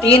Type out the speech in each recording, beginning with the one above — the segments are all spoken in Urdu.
3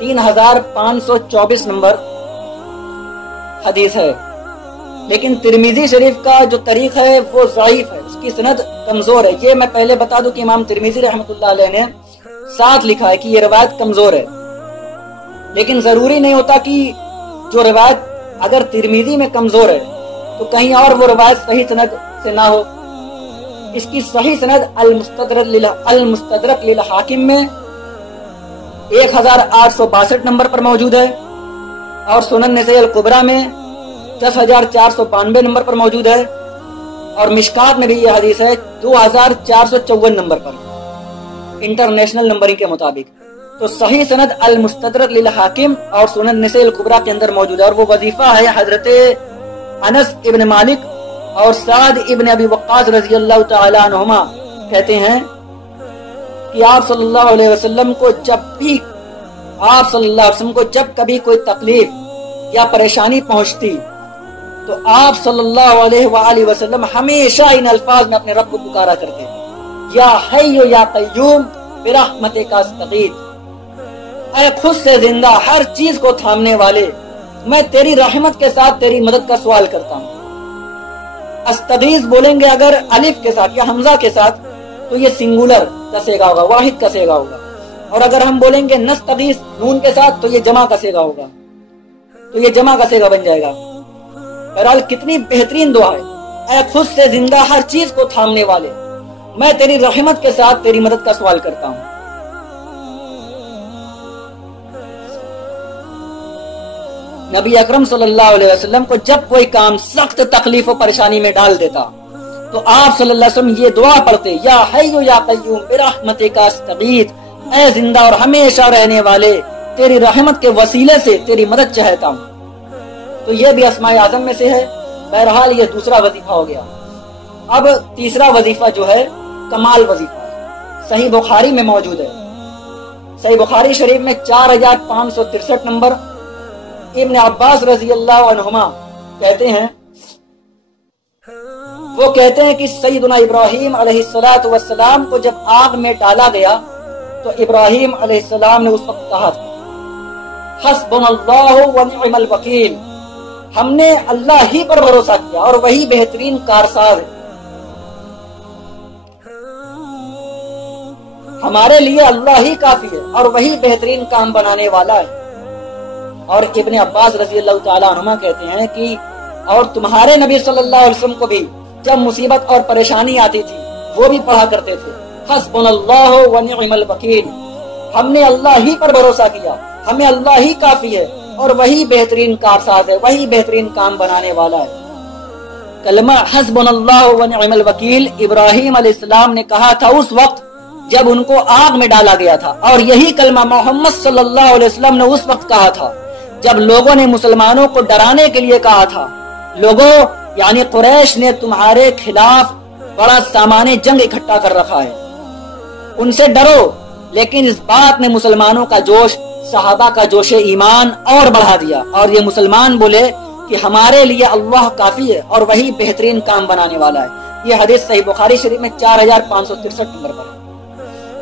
3524 نمبر حدیث ہے، لیکن ترمذی شریف کا جو طریق ہے وہ ضعیف ہے، اس کی سند کمزور ہے۔ یہ میں پہلے بتا دوں کہ امام ترمذی رحمۃ اللہ علیہ نے ساتھ لکھا ہے کہ یہ روایت کمزور ہے، لیکن ضروری نہیں ہوتا کہ جو روایت اگر ترمذی میں کمزور ہے تو کہیں اور وہ روایت صحیح سند سے نہ ہو۔ اس کی صحیح سند المستدرک للحاکم میں 1862 نمبر پر موجود ہے، اور سنن نسائی الکبریٰ میں 10,492 نمبر پر موجود ہے، اور مشکات میں بھی یہ حدیث ہے 2,454 نمبر پر انٹرنیشنل نمبرنگ کے مطابق۔ تو صحیح سند المستدرک للحاکم اور سنن نسائی الکبریٰ کے اندر موجود ہے، اور وہ وظیفہ ہے حضرت انس ابن مالک اور سعد ابن ابی وقاص رضی اللہ تعالی عنہما کہتے ہیں کہ آپ صلی اللہ علیہ وسلم کو جب کبھی کوئی تکلیف یا پریشانی پہنچتی تو آپ صلی اللہ علیہ وآلہ وسلم ہمیشہ ان الفاظ میں اپنے رب کو پکارا کرتے ہیں، یا حی یا قیوم برحمتک استغیث، اے خود سے زندہ ہر چیز کو تھامنے والے، میں تیری رحمت کے ساتھ تیری مدد کا سوال کرتا ہوں۔ استغیث بولیں گے اگر الف کے ساتھ یا حمزہ کے ساتھ تو یہ سنگولر کا صیغہ ہوگا، واحد کا صیغہ ہوگا، اور اگر ہم بولیں گے نستغیث نون کے ساتھ تو یہ جمع کا صیغہ ہوگا، تو یہ جمع کا صیغہ بن جائے گا۔ بہرحال کتنی بہترین دعا ہے، اے خود سے زندہ ہر چیز کو تھامنے والے، میں تیری رحمت کے ساتھ تیری مدد کا سوال کرتا ہوں۔ نبی اکرم صلی اللہ علیہ وسلم کو جب کوئی کام سخت تکلیف و پریشانی میں ڈال دیتا تو آپ صلی اللہ علیہ وسلم یہ دعا پڑھتے، یا حی یا قیوم برحمتک استغیث، اے زندہ اور ہمیشہ رہنے والے تیری رحمت کے وسیلے سے تیری مدد چاہتا ہوں۔ تو یہ بھی اسماء اعظم میں سے ہے۔ بہرحال یہ دوسرا وظیفہ ہو گیا۔ اب تیسرا وظیفہ جو ہے کمال وظیفہ ہے، صحیح بخاری میں موجود ہے۔ صحیح بخاری شریف میں 4563 نمبر ابن عباس رضی اللہ عنہما کہتے ہیں، وہ کہتے ہیں کہ سیدنا ابراہیم علیہ السلام کو جب آگ میں ڈالا گیا تو ابراہیم علیہ السلام نے اس وقت کہا تھا، حسبنا اللہ ونعم الوکیل، ہم نے اللہ ہی پر بھروسہ کیا اور وہی بہترین کارساز ہے، ہمارے لیے اللہ ہی کافی ہے اور وہی بہترین کام بنانے والا ہے۔ اور ابن عباس رضی اللہ تعالیٰ عنہما کہتے ہیں کہ اور تمہارے نبی صلی اللہ علیہ وسلم کو بھی جب مصیبت اور پریشانی آتی تھی وہ بھی پڑھا کرتے تھے، حسبنا اللہ ونعم الوکیل، ہم نے اللہ ہی پر بھروسہ کیا، ہمیں اللہ ہی کافی ہے اور وہی بہترین کارساز ہے، وہی بہترین کام بنانے والا ہے۔ کلمہ حسبنا اللہ ونعم الوکیل ابراہیم علیہ السلام نے کہا تھا اس وقت جب ان کو آگ میں ڈالا گیا تھا، اور یہی کلمہ محمد صلی اللہ علیہ وسلم نے اس وقت کہا تھا جب لوگوں نے مسلمانوں کو ڈرانے کے لیے کہا تھا، لوگوں یعنی قریش نے تمہارے خلاف بڑا سامان جنگ اکٹھا کر رکھا ہے، ان سے ڈرو، لیکن اس بات نے مسلمانوں کا جوش، صحابہ کا جوش ایمان اور بڑھا دیا، اور یہ مسلمان بولے کہ ہمارے لیے اللہ کافی ہے اور وہی بہترین کام بنانے والا ہے۔ یہ حدیث صحیح بخاری شریف میں 4563 نمبر پر ہے۔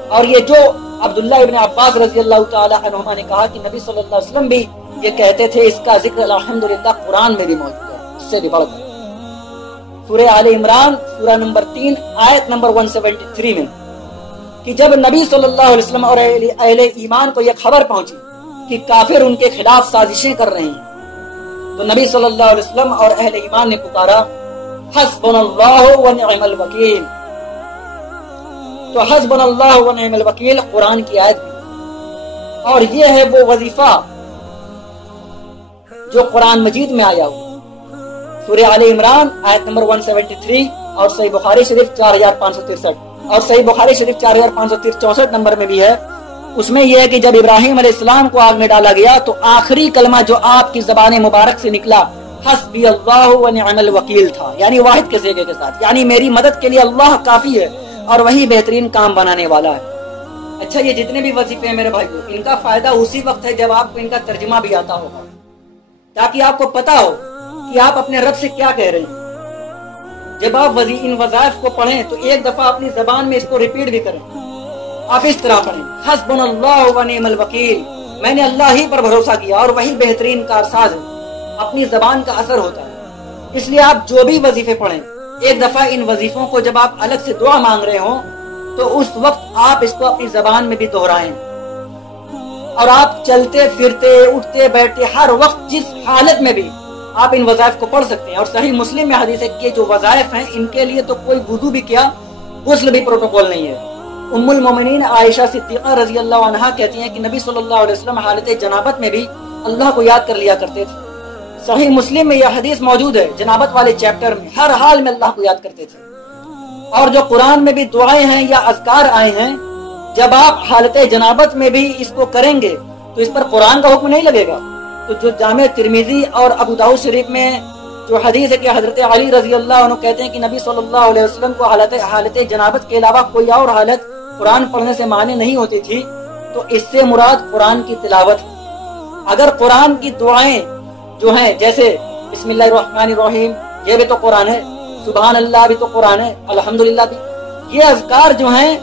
اور یہ جو عبداللہ ابن عباس رضی اللہ تعالی عنہما نے کہا کہ نبی صلی اللہ علیہ وسلم بھی یہ کہتے تھے، اس کا ذکر الحمدللہ قرآن میں بھی موجود ہے، اس سے بھی بڑھ کر سورہ آل عمران سورہ نمبر 3 آیت نمبر 173 میں کہ جب نبی صلی اللہ علیہ وسلم اور اہل ایمان کو یہ خبر پہنچی کہ کافر ان کے خلاف سازشیں کر رہے ہیں تو نبی صلی اللہ علیہ وسلم اور اہل ایمان نے پکارا، حسبنا اللہ ونعم الوکیل۔ تو حسبنا اللہ ونعم الوکیل قرآن کی آیت بھی، اور یہ ہے وہ وظیفہ جو قرآن مجید میں آیا ہوا۔ سورہ آل عمران آیت نمبر 173 اور صحیح بخاری شریف 4563 اور صحیح بخاری شریف 4564 نمبر میں بھی ہے۔ اس میں یہ ہے کہ جب ابراہیم علیہ السلام کو آگ میں ڈالا گیا تو آخری کلمہ جو آپ کی زبان مبارک سے نکلا حسبی اللہ ونعم الوکیل تھا، یعنی واحد کے صیغے کے ساتھ، یعنی میری مدد کے لیے اللہ کافی ہے اور وہی بہترین کام بنانے والا ہے۔ اچھا، یہ جتنے بھی وظیفے ہیں میرے بھائیو، ان کا فائدہ اسی وقت ہے جب آپ کو ان کا ترجمہ بھی آتا ہوگا، تاکہ آپ کو پتا ہو کہ آپ اپنے رب سے کیا کہہ رہے ہیں۔ جب آپ ان وظائف کو پڑھیں تو ایک دفعہ اپنی زبان میں اس کو ریپیٹ بھی کریں۔ آپ اس طرح پڑھیں، حسبنا اللہ ونعم الوکیل، میں نے اللہ ہی پر بھروسہ کیا اور وہی بہترین کارساز ہے، اپنی زبان کا اثر ہوتا ہے۔ اس لیے آپ جو بھی وظیفے پڑھیں، ایک دفعہ ان وظیفوں کو جب آپ الگ سے دعا مانگ رہے ہوں تو اس وقت آپ اس کو اپنی زبان میں بھی دہرائیں، اور آپ چلتے پھرتے اٹھتے بیٹھتے ہر وقت جس حالت میں بھی آپ ان وظائف کو پڑھ سکتے ہیں۔ اور صحیح مسلم میں حدیث ہے کہ جو وظائف ہیں ان کے لیے تو کوئی وضو بھی کیا، غسل بھی پروٹوکول نہیں ہے۔ ام المومنین عائشہ صدیقہ رضی اللہ عنہا کہتی ہیں کہ نبی صلی اللہ علیہ وسلم حالت جنابت میں بھی اللہ کو یاد کر لیا کرتے تھے۔ صحیح مسلم میں یہ حدیث موجود ہے، جنابت والے چیپٹر میں، ہر حال میں اللہ کو یاد کرتے تھے۔ اور جو قرآن میں بھی دعائیں ہیں یا اذکار آئے ہیں، جب آپ حالت جنابت میں بھی اس کو کریں گے تو اس پر قرآن کا حکم نہیں لگے گا۔ تو جو جامع ترمذی اور ابو داؤد شریف میں جو حدیث ہے کہ حضرت علی رضی اللہ عنہ کہتے ہیں کہ نبی صلی اللہ علیہ وسلم کو حالت جنابت کے علاوہ کوئی اور حالت قرآن پڑھنے سے معنی نہیں ہوتی تھی، تو اس سے مراد قرآن کی تلاوت۔ اگر قرآن کی دعائیں جو ہیں جیسے بسم اللہ الرحمن الرحیم، یہ بھی تو قرآن ہے، سبحان اللہ بھی تو قرآن ہے، الحمدللہ بھی، یہ اذکار جو ہیں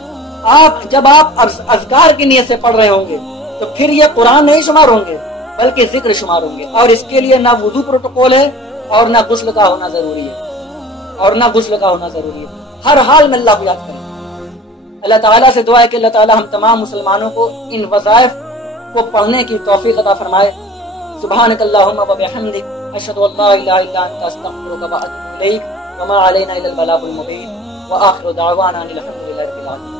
جب آپ اذکار کی نیت سے پڑھ رہے ہوں گے تو پھر یہ قرآن نہیں شمار ہوں گے بلکہ ذکر شمار ہوں گے، اور اس کے لیے نہ وضو پروٹوکول ہے اور نہ غسل کا ہونا ضروری ہے، ہر حال میں اللہ کو یاد کریں۔ اللہ تعالیٰ سے دعا ہے کہ اللہ تعالیٰ ہم تمام مسلمانوں کو ان وظائف کو پڑھنے کی توفیق عطا فرمائے۔ سبحانک اللہم و بحمدک، اشہد ان لا الہ الا انت، استغفرک و اتوب الیک، وما علینا الا البلاغ المبین، وآخر دعوانا ان الحمد للہ رب العالمین۔